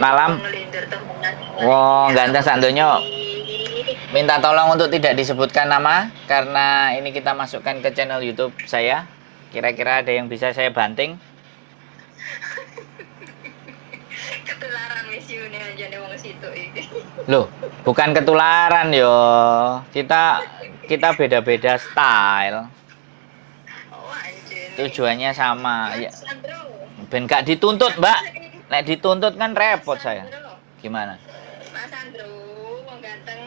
Malam. Wong ganteng sandonyo. Minta tolong untuk tidak disebutkan nama karena ini kita masukkan ke channel YouTube saya. Kira-kira ada yang bisa saya banting? Ketularan misiune aja nih wong situ iki. Loh, bukan ketularan yo. Kita beda-beda style. Oh anjir. Tujuannya sama. Ya, Mas Sandro. ben gak dituntut, Mbak. Nek dituntut kan repot saya. Gimana? Mas Sandro, wong ganteng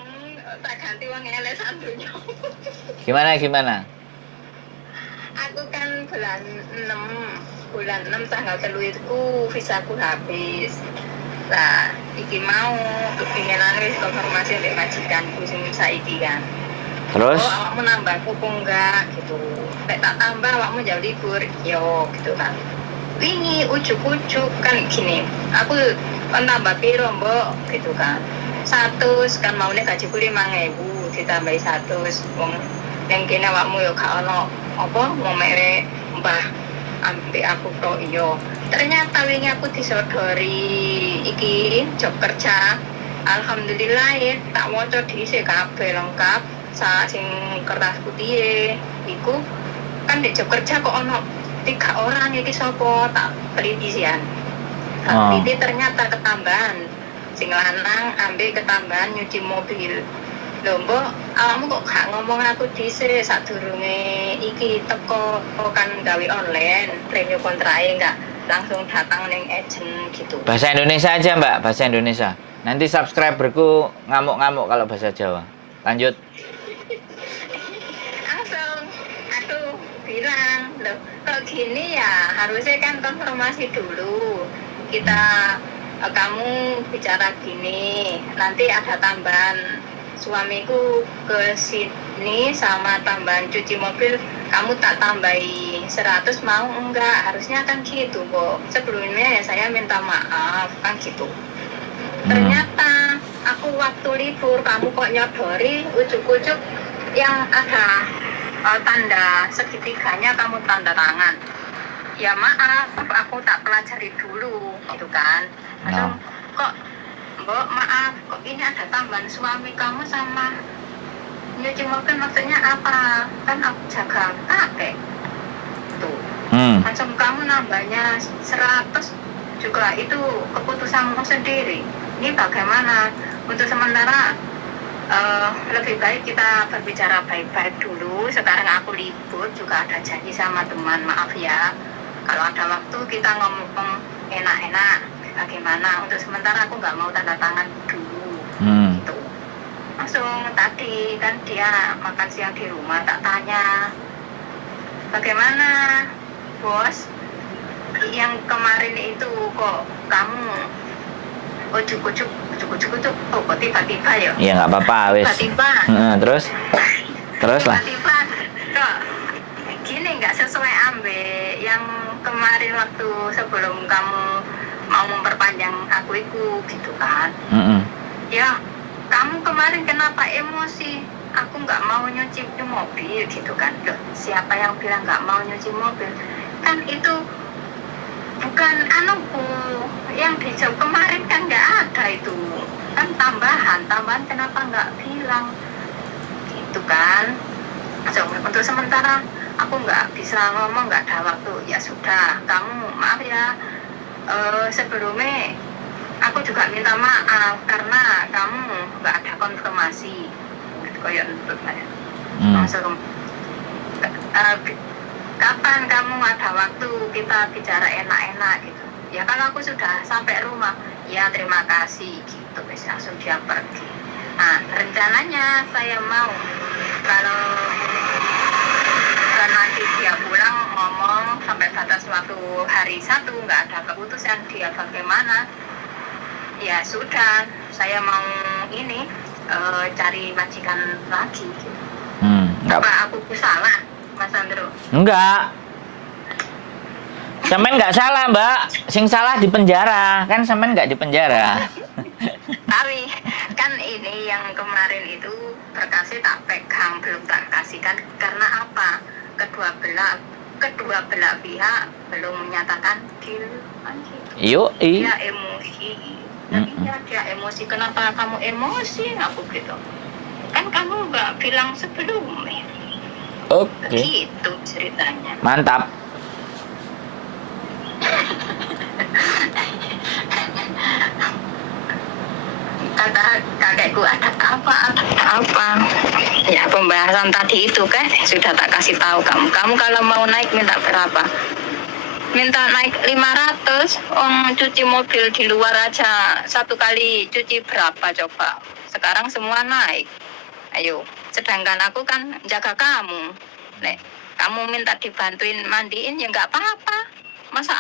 tak ganti wong elek Sandronya. Gimana? Aku kan bulan 6 tanggal 3 itu visaku habis. Nah, iki mau kepinginan wis konfirmasi dari majikanku sing saiki kan. Terus? Oh, awakmu nambah apa enggak gitu. Nek tak tambah awakmu jauh libur, yo gitu kan. Wingi ujuk-ujuk kan gini. Aku kan tambah piro, Mbok, gitu kan. 100 kan maune gajiku 5.000 ditambahi 100 wong yang kene awakmu yo gak ono apa mau mere mbah ambek aku tok iyo. Ternyata wingi aku disodori iki job kerja. Alhamdulillah ya tak waca dhisik kabeh lengkap. Sing kertas putih iku kan di job kerja kok ono 3 orang iki sapa tak teliti sian. Teliti ternyata ketambahan sing lanang ambek ketambahan nyuci mobil. Lho mbok, awakmu kok gak ngomong aku dhisik sadurunge iki teko kan gawe online, premium kontrae enggak langsung datang ning agent gitu. Bahasa Indonesia aja, Mbak, bahasa Indonesia. Nanti subscriberku ngamuk-ngamuk kalau bahasa Jawa. Lanjut. Langsung aku bilang, loh kok gini ya, harusnya kan konfirmasi dulu. Kamu bicara gini, nanti ada tambahan suamiku ke sini sama tambahan cuci mobil, kamu tak tambahi 100 mau enggak? Harusnya kan gitu kok. Sebelumnya ya saya minta maaf kan gitu. Ternyata aku waktu libur kamu kok nyodori ujuk-ujuk yang ada tanda segitiganya kamu tanda tangan. Ya maaf, aku tak pelajari dulu gitu kan. Atau kok Mbok maaf, kok ini ada tambahan suami kamu sama nyuci mobil maksudnya apa? Kan aku jaga kakek tuh. Macam kamu nambahnya 100 juga itu keputusanmu sendiri. Ini bagaimana? Untuk sementara lebih baik kita berbicara baik-baik dulu. Sekarang aku libur juga ada janji sama teman, maaf ya. Kalau ada waktu kita ngomong enak-enak. Bagaimana? Untuk sementara aku nggak mau tanda tangan dulu. Gitu. Langsung tadi kan dia makan siang di rumah, tak tanya bagaimana bos yang kemarin itu kok kamu ujuk-ujuk kok tiba-tiba ya? Iya nggak apa-apa wes. Tiba-tiba. Terus lah. Tiba-tiba kok gini nggak sesuai ambil yang kemarin waktu sebelum kamu mau memperpanjang aku gitu kan. Ya kamu kemarin kenapa emosi? Aku nggak mau nyuci mobil gitu kan. Loh, siapa yang bilang nggak mau nyuci mobil? Kan itu bukan anuku. Yang di job kemarin kan nggak ada itu. Kan tambahan kenapa nggak bilang? Gitu kan. So, untuk sementara aku nggak bisa ngomong, nggak ada waktu. Ya sudah, kamu maaf ya. Sebelumnya aku juga minta maaf karena kamu nggak ada konfirmasi kayak langsung kapan kamu ada waktu kita bicara enak-enak gitu ya. Kalau aku sudah sampai rumah ya terima kasih gitu, bisa langsung dia pergi. Nah rencananya saya mau kalau nanti dia pulang ngomong sampai batas waktu hari 1 nggak ada keputusan dia bagaimana, ya sudah saya mau ini cari majikan lagi gitu. Apa aku salah Mas Sandro? Enggak, semen nggak salah Mbak, sing salah di penjara kan, semen nggak di penjara. Tapi kan ini yang kemarin itu berkasnya tak pegang, belum tak kasihkan karena apa? Kedua belah pihak belum menyatakan deal. Yuk, dia emosi. Mm-mm. iya dia emosi, kenapa kamu emosi, aku gitu. Kan kamu nggak bilang sebelumnya. Oke, Begitu ceritanya. mantap. Kata kakekku, ada apa, ya pembahasan tadi itu kan sudah tak kasih tahu kamu. Kamu kalau mau naik minta berapa? Minta naik 500. Cuci mobil di luar aja satu kali cuci berapa coba? Sekarang semua naik. Ayo, sedangkan aku kan jaga kamu. Nek kamu minta dibantuin mandiin ya nggak apa-apa. Masa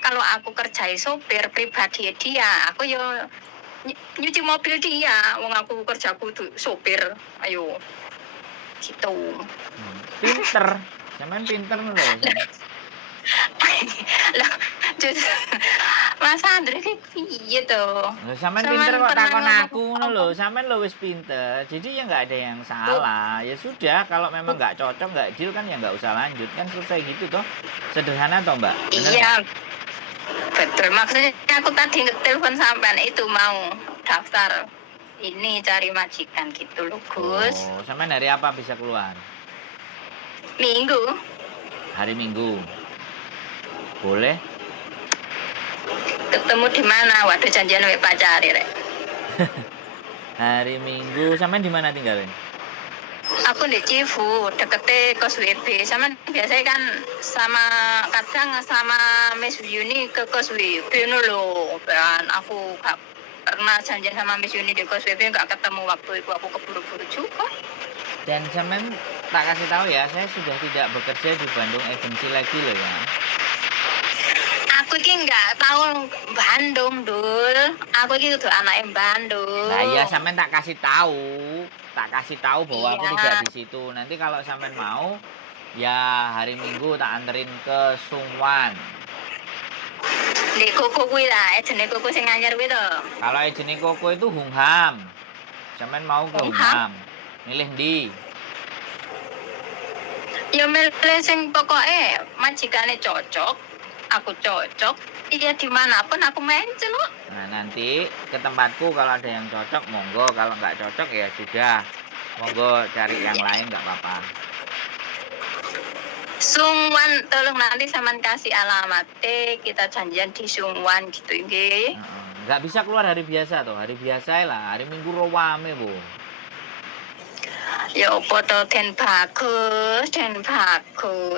kalau aku kerjai sopir pribadi dia, aku yo nyuci mobil dia, wong aku kerjaku tuh sopir. Ayo, gitu. Pinter, sampean pinter lho. Lah, Mas Andre ki piye to? Lho sampean Sampean pinter kok pernah takon ngomong aku ngono apa? lho. Sampean lho wis pinter. Jadi ya nggak ada yang salah. Ya sudah, kalau memang nggak cocok, nggak deal kan ya nggak usah lanjut. Kan selesai gitu toh. Sederhana toh, Mbak? Bener nggak? Iya, betul. Maksudnya aku tadi telepon sampean itu mau daftar ini cari majikan gitu loh, Gus. Oh, sampean hari apa bisa keluar? Minggu. Hari Minggu. Boleh? Ketemu di mana? Waduh janjian wek pacari rek. Hari Minggu sampean di mana tinggalin? Aku di Cifu, dekete kos WB. Sama biasanya kan kadang sama Miss Yuni ke kos WB nu loh. Dan aku gak pernah janjian sama Miss Yuni di kos WB, gak ketemu waktu itu, aku keburu-buru juga. Dan sampean tak kasih tahu ya, saya sudah tidak bekerja di Bandung Agency lagi loh ya. Aku ini nggak tahu Bandung, Dul. Aku ini tuh anak Bandung. Nah iya sampean tak kasih tahu bahwa aku Iya. tidak di situ. Nanti kalau sampean mau, ya hari Minggu tak anterin ke Sungwan. Di Koko kuwi lah, jenenge Koko sing anyar kuwi to. Kalau jenis koko itu Hungham. Sampean mau ke Hungham? Hungham. Milih ndi? Ya milih sing pokoke majikane cocok, aku cocok. Iya dimanapun aku mencen kok. Nah nanti ke tempatku kalau ada yang cocok monggo, kalau nggak cocok ya sudah monggo cari yang lain nggak apa-apa. Sungwan, tolong nanti sampean kasih alamatnya, kita janjian di Sungwan gitu nggih. Nggak bisa keluar hari biasa toh, hari biasa lah, hari Minggu rame Bu. Ya foto den bagus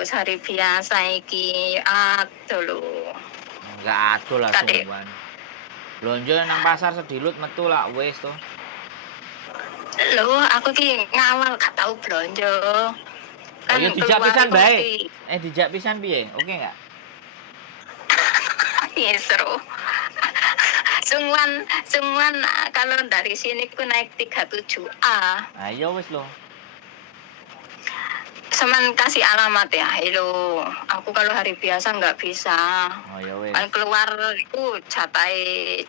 hari biasa iki aduh lho. Nggak adol lah Tadi. Sungwan. Blonjo nang pasar sedilut metu lah wis toh. Lho, aku ki ngawal gak tau blonjo. Oh, ya dijak keluar pisan itu bae. mesti- Dijak pisan piye? Oke nggak? Iya seru. Sungwan kalau dari sini ku naik 37A. Ayo wis loh. Semen kasih alamat ya. Halo, aku kalau hari biasa nggak bisa. Oh ya wis. Kan keluar itu capai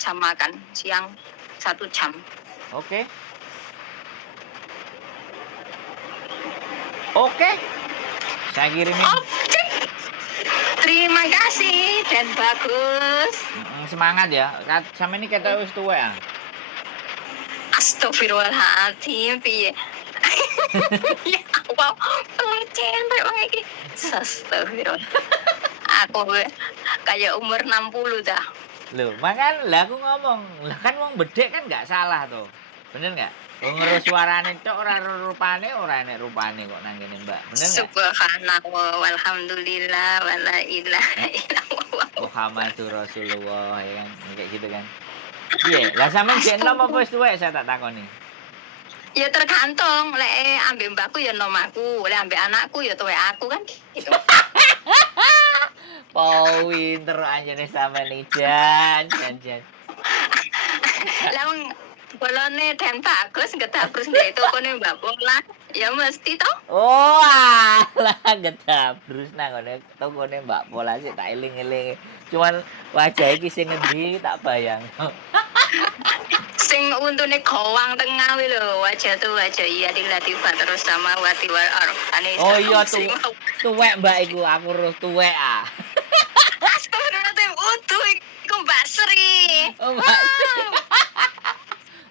jam makan siang 1 jam. Oke. Oke. Saya kirimin. Oke. Terima kasih dan bagus. Semangat ya. Sama ini kita wis tuwa ya. Astagfirullahaladzim piye. Ya Allah, pelecehan kayak wong iki. Astagfirullah. Aku kayak umur 60 dah. Loh, makan lah aku ngomong. Lah kan wong bedek kan nggak salah tuh. Bener nggak? Wong ngeru suarane tok ora rupane, ora enek rupane kok nang kene, Mbak. Bener nggak? Subhanallah walhamdulillah wala ilaha illallah. Muhammadur Rasulullah ya kan. Kayak gitu kan. Iya, lah sampean jek nom apa wis tuwek saya tak takoni. Ya tergantung, lek ambek mbakku ya nom aku, lek ambek anakku ya tuwek aku kan gitu. Pinter anjene sampean ijan. Lah wong bolone den bagus ngedabrus ndek tokone Mbak Pola, ya mesti to. Oh, alah gedabrus nang ngene tokone Mbak Pola sik tak eling-eling. Cuman wajah iki sing ngendi tak bayang. Sing untune gowang tengah kuwi lho, wajah tuh wajah iya dilatifah terus sama wati wal arfani. Oh iya tuwek Mbak iku, aku roh tuwek ah. Astagfirullahaladzim, utuh iku Mbak Sri. Oh, Mbak.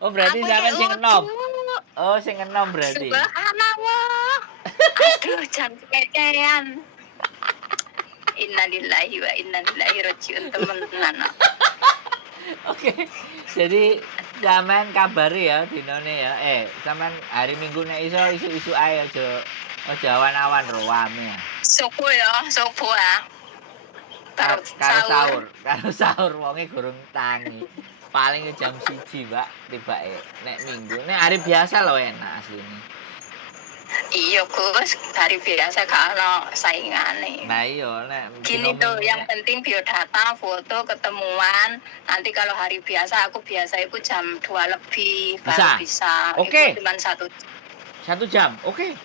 Oh, berarti Aku sampean kayak sing enom. udu. Oh, sing enom berarti. Subhanallah. Aduh, jangan kecean. Innalillahi wa inna ilaihi rajiun temenan. Oke. Jadi sampean kabari ya dinone ya. Sampean hari Minggu nek iso isu-isu ae aja awan-awan ro wame. Sopo ya, sopo ya. Karo Karo sahur. karo sahur wonge gurung tangi. Paling jam 1, Mbak, tibake. Nek Minggu, nek hari biasa lho enak asline. Iya Gus, hari biasa gak ono saingane. Nah iya nek Gini dino tuh, Minggu yang nek penting biodata, foto, ketemuan. Nanti kalau hari biasa aku biasa itu jam 2 lebih baru bisa. Oke. Itu cuma 1 1 jam. Oke.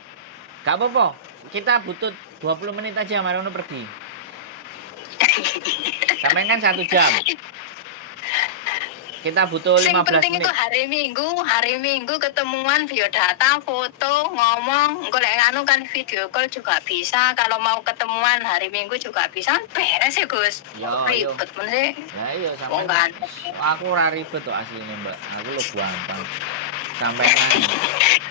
Gak apa-apa. Kita butuh 20 menit aja marono pergi. Sampai kan 1 jam. Kita butuh 15 Sing penting menit. itu hari Minggu ketemuan biodata, foto, ngomong, golek anu kan video call juga bisa. Kalau mau ketemuan hari Minggu juga bisa. Beres ya Gus. Yo. Ribet men sih. Lah iya Wong sampean. ganteng. Aku ora ribet to asline, Mbak. Aku lu gampang. Sampean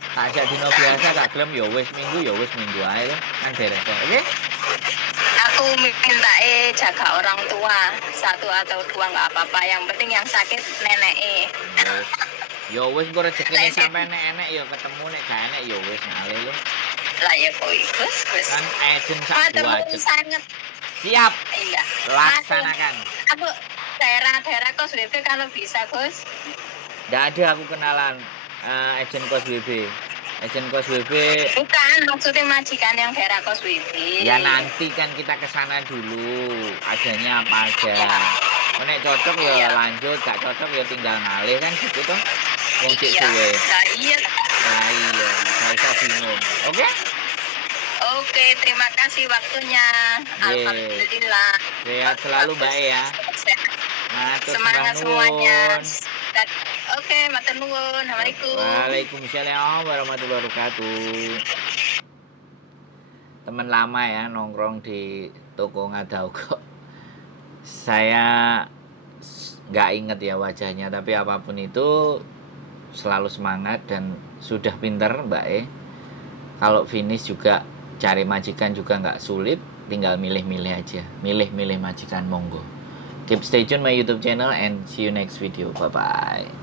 tak ajak dino biasa gak gelem ya wis Minggu ae lho. Kan beres kok. Oke? Aku minta jaga orang tua 1 atau 2 nggak apa-apa. Yang penting yang sakit nenek. Wis. Ya wis engko rezekine Lah, sampean nek enek ya ketemu nek gak enek ya wis ngale lho. Lah ya koi Gus. Kan ejen sak Matur dua nuwun aja. sangat. Siap. Iya. Laksanakan. Aku daerah-daerah kos WP kalau bisa Gus. Nggak ada aku kenalan ejen kos WB. Ejen kos WB Bukan, maksudnya majikan yang daerah kos WP. ya nanti kan kita ke sana dulu. Adanya apa aja. Nek cocok ya Iya. lanjut, gak cocok ya tinggal ngalih kan gitu toh. Wong cek Iya. suwe. Nah, iya. Nah iya, gak usah bingung. Oke? Oke, terima kasih waktunya. Ye. Alhamdulillah. Sehat selalu Mbak ya. Sehat. Matur Semangat sembah semuanya. nuwun. Oke, matur nuwun. Assalamualaikum. Waalaikumsalam warahmatullahi wabarakatuh. Teman lama ya nongkrong di toko ngadau kok. Saya nggak inget ya wajahnya, tapi apapun itu selalu semangat dan sudah pinter Mbak Kalau finish juga cari majikan juga nggak sulit, tinggal milih-milih aja. Milih-milih majikan monggo. Keep stay tune my YouTube channel and see you next video. Bye bye.